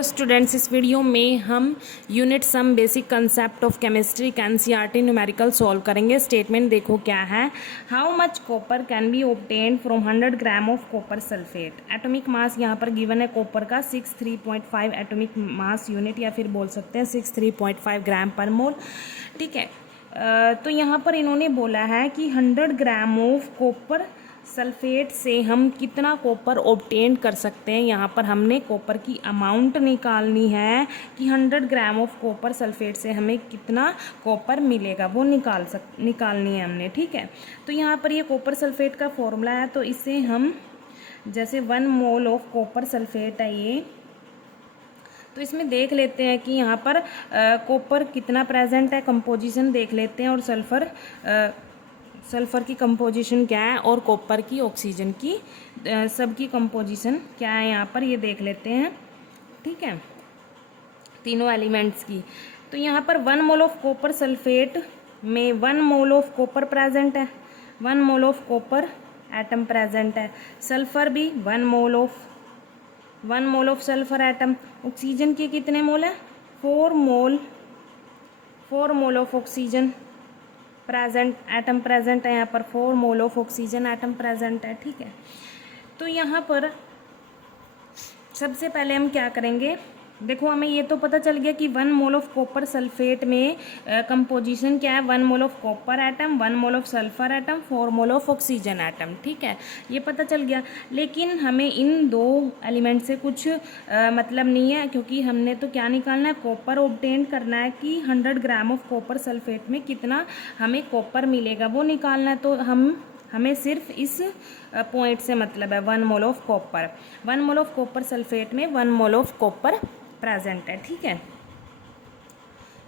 तो स्टूडेंट्स, इस वीडियो में हम unit some basic concept of chemistry NCERT numerical solve करेंगे। स्टेटमेंट देखो क्या है। How much copper can be obtained from 100 gram of copper sulphate. Atomic mass यहाँ पर गिवन है कॉपर का 63.5 एटॉमिक मास यूनिट, या फिर बोल सकते हैं 63.5 ग्राम पर मोल। ठीक है, तो यहाँ पर इन्होंने बोला है कि 100 ग्राम ऑफ कॉपर सल्फेट से हम कितना कॉपर ऑब्टेन कर सकते हैं। यहाँ पर हमने कॉपर की अमाउंट निकालनी है कि 100 ग्राम ऑफ कॉपर सल्फेट से हमें कितना कॉपर मिलेगा, वो निकालनी है हमने। ठीक है, तो यहाँ पर ये कॉपर सल्फेट का फॉर्मूला है, तो इसे हम जैसे 1 मोल ऑफ कॉपर सल्फेट है ये, तो इसमें देख लेते हैं कि यहाँ पर कॉपर कितना प्रेजेंट है, कंपोजिशन देख लेते हैं, और सल्फ़र की कंपोजिशन क्या है और कॉपर की, ऑक्सीजन की, सबकी कंपोजिशन क्या है यहाँ पर ये देख लेते हैं। ठीक है, तीनों एलिमेंट्स की। तो यहाँ पर 1 मोल ऑफ कॉपर सल्फेट में 1 मोल ऑफ कॉपर प्रेजेंट है, 1 mole of copper atom present है। सल्फ़र भी 1 mole of sulphur atom. Oxygen के कितने मोल है? 4 mole of oxygen present, atom present है यहाँ पर, 4 mole of oxygen atom present है। ठीक है, तो यहाँ पर सबसे पहले हम क्या करेंगे, देखो हमें ये तो पता चल गया कि 1 मोल ऑफ कॉपर सल्फेट में कंपोजिशन क्या है, 1 mole of copper atom, 1 mole of sulphur atom, 4 mole of oxygen atom. ठीक है, ये पता चल गया। लेकिन हमें इन दो एलिमेंट से कुछ मतलब नहीं है, क्योंकि हमने तो क्या निकालना है, कॉपर ऑब्टेन करना है कि 100 ग्राम ऑफ कॉपर सल्फेट में कितना हमें कॉपर मिलेगा, वो निकालना है। तो हमें सिर्फ इस पॉइंट से मतलब है 1 mole of copper, 1 mole of copper sulphate में 1 मोल ऑफ कॉपर प्रेजेंट है। ठीक है,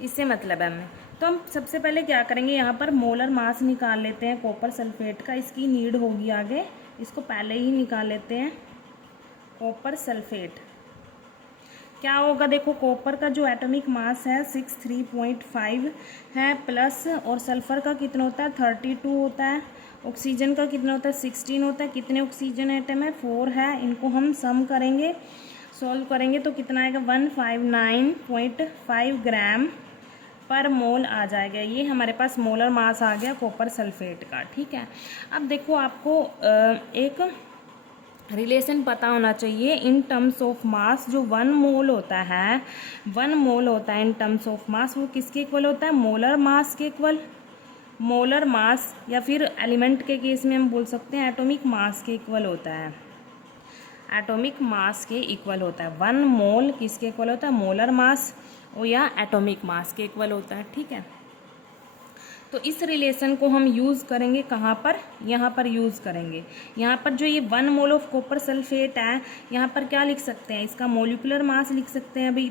इससे मतलब है हमें। तो हम सबसे पहले क्या करेंगे, यहाँ पर मोलर मास निकाल लेते हैं कॉपर सल्फेट का, इसकी नीड होगी आगे, इसको पहले ही निकाल लेते हैं। कॉपर सल्फेट क्या होगा, देखो कॉपर का जो एटॉमिक मास है 63.5 है प्लस, और सल्फर का कितना होता है 32 होता है, ऑक्सीजन का कितना होता है 16 होता है। कितने ऑक्सीजन एटम है 4 है। इनको हम सम करेंगे, सॉल्व करेंगे तो कितना आएगा 159.5 ग्राम पर मोल आ जाएगा। ये हमारे पास मोलर मास आ गया कॉपर सल्फेट का। ठीक है, अब देखो आपको एक रिलेशन पता होना चाहिए इन टर्म्स ऑफ मास। जो 1 मोल होता है, 1 मोल होता है इन टर्म्स ऑफ मास, वो किसके इक्वल होता है, मोलर मास के इक्वल। मोलर मास, या फिर एलिमेंट के केस में हम बोल सकते हैं एटॉमिक मास के इक्वल होता है, एटॉमिक मास के इक्वल होता है। 1 मोल किसके इक्वल होता है, मोलर मास, और या एटॉमिक मास के इक्वल होता है। ठीक है, तो इस रिलेशन को हम यूज़ करेंगे कहाँ पर, यहाँ पर यूज़ करेंगे। यहाँ पर जो ये 1 मोल ऑफ कॉपर सल्फेट है, यहाँ पर क्या लिख सकते हैं, इसका मोलिकुलर मास लिख सकते हैं। अभी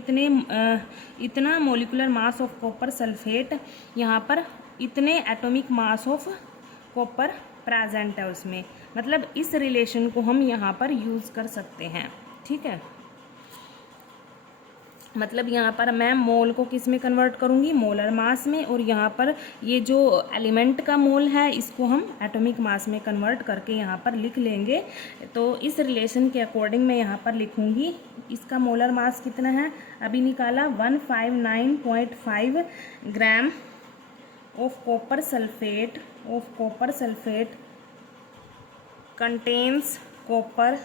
इतना molecular mass of copper sulphate, यहाँ पर इतने atomic mass of copper present है उसमें, मतलब इस रिलेशन को हम यहाँ पर यूज़ कर सकते हैं। ठीक है, मतलब यहाँ पर मैं मोल को किस में कन्वर्ट करूँगी, मोलर मास में, और यहाँ पर ये जो एलिमेंट का मोल है इसको हम एटॉमिक मास में कन्वर्ट करके यहाँ पर लिख लेंगे। तो इस रिलेशन के अकॉर्डिंग मैं यहाँ पर लिखूँगी, इसका मोलर मास कितना है, अभी निकाला 159.5 ग्राम of copper sulphate contains copper,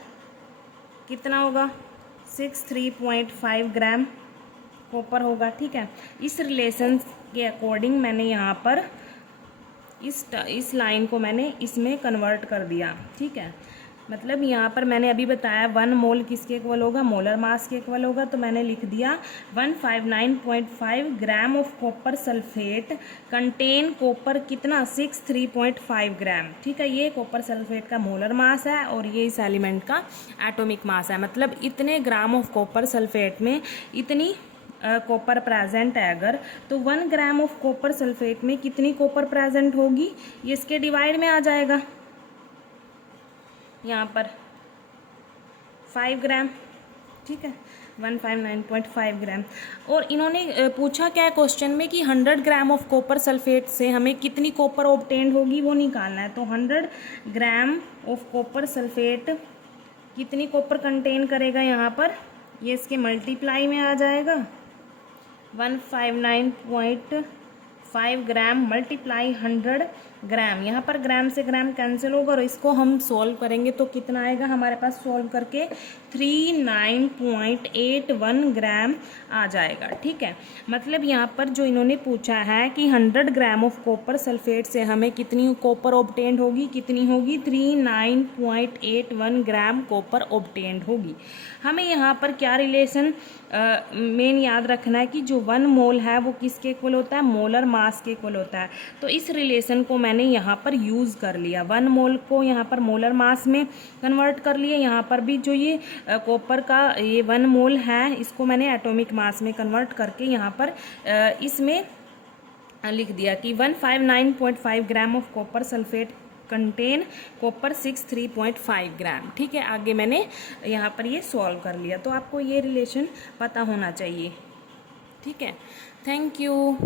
कितना होगा 63.5 ग्राम कॉपर होगा। ठीक है, इस रिलेशन के अकॉर्डिंग मैंने यहाँ पर इस लाइन को मैंने इसमें कन्वर्ट कर दिया। ठीक है, मतलब यहाँ पर मैंने अभी बताया 1 मोल किसके इक्वल होगा, मोलर मास के इक्वल होगा, तो मैंने लिख दिया 159.5 ग्राम of copper sulphate contain copper कितना 63.5 ग्राम। ठीक है, ये कॉपर सल्फेट का मोलर मास है और ये इस एलिमेंट का एटॉमिक मास है। मतलब इतने ग्राम ऑफ कॉपर सल्फेट में इतनी कॉपर प्रेजेंट है अगर, तो 1 ग्राम ऑफ कॉपर सल्फेट में कितनी कॉपर प्रेजेंट होगी, ये इसके डिवाइड में आ जाएगा, यहाँ पर 5 ग्राम। ठीक है, 159.5 ग्राम। और इन्होंने पूछा क्या है क्वेश्चन में कि 100 ग्राम ऑफ कॉपर सल्फेट से हमें कितनी कॉपर ऑब्टेन्ड होगी, वो निकालना है। तो 100 ग्राम ऑफ कॉपर सल्फेट कितनी कॉपर कंटेन करेगा, यहाँ पर ये इसके मल्टीप्लाई में आ जाएगा 159.5 ग्राम मल्टीप्लाई 100 ग्राम। यहाँ पर ग्राम से ग्राम कैंसिल होगा और इसको हम सॉल्व करेंगे तो कितना आएगा हमारे पास सॉल्व करके 39.81 ग्राम आ जाएगा। ठीक है, मतलब यहाँ पर जो इन्होंने पूछा है कि 100 ग्राम ऑफ कॉपर सल्फेट से हमें कितनी कॉपर ऑब्टेन्ड होगी, कितनी होगी 39.81 ग्राम कॉपर ऑब्टेन्ड होगी। हमें यहाँ पर क्या रिलेशन मेन याद रखना है कि जो 1 मोल है वो किसके इक्वल होता है, मोलर मास के इक्वल होता है। तो इस रिलेशन को मैंने यहाँ पर यूज़ कर लिया, 1 मोल को यहाँ पर मोलर मास में कन्वर्ट कर लिया। यहाँ पर भी जो ये कॉपर का ये 1 मोल है इसको मैंने एटॉमिक मास में कन्वर्ट करके यहाँ पर इसमें लिख दिया कि 159.5 ग्राम of copper sulphate contain copper 63.5 ग्राम। ठीक है, आगे मैंने यहाँ पर ये सॉल्व कर लिया। तो आपको ये रिलेशन पता होना चाहिए। ठीक है, थैंक यू।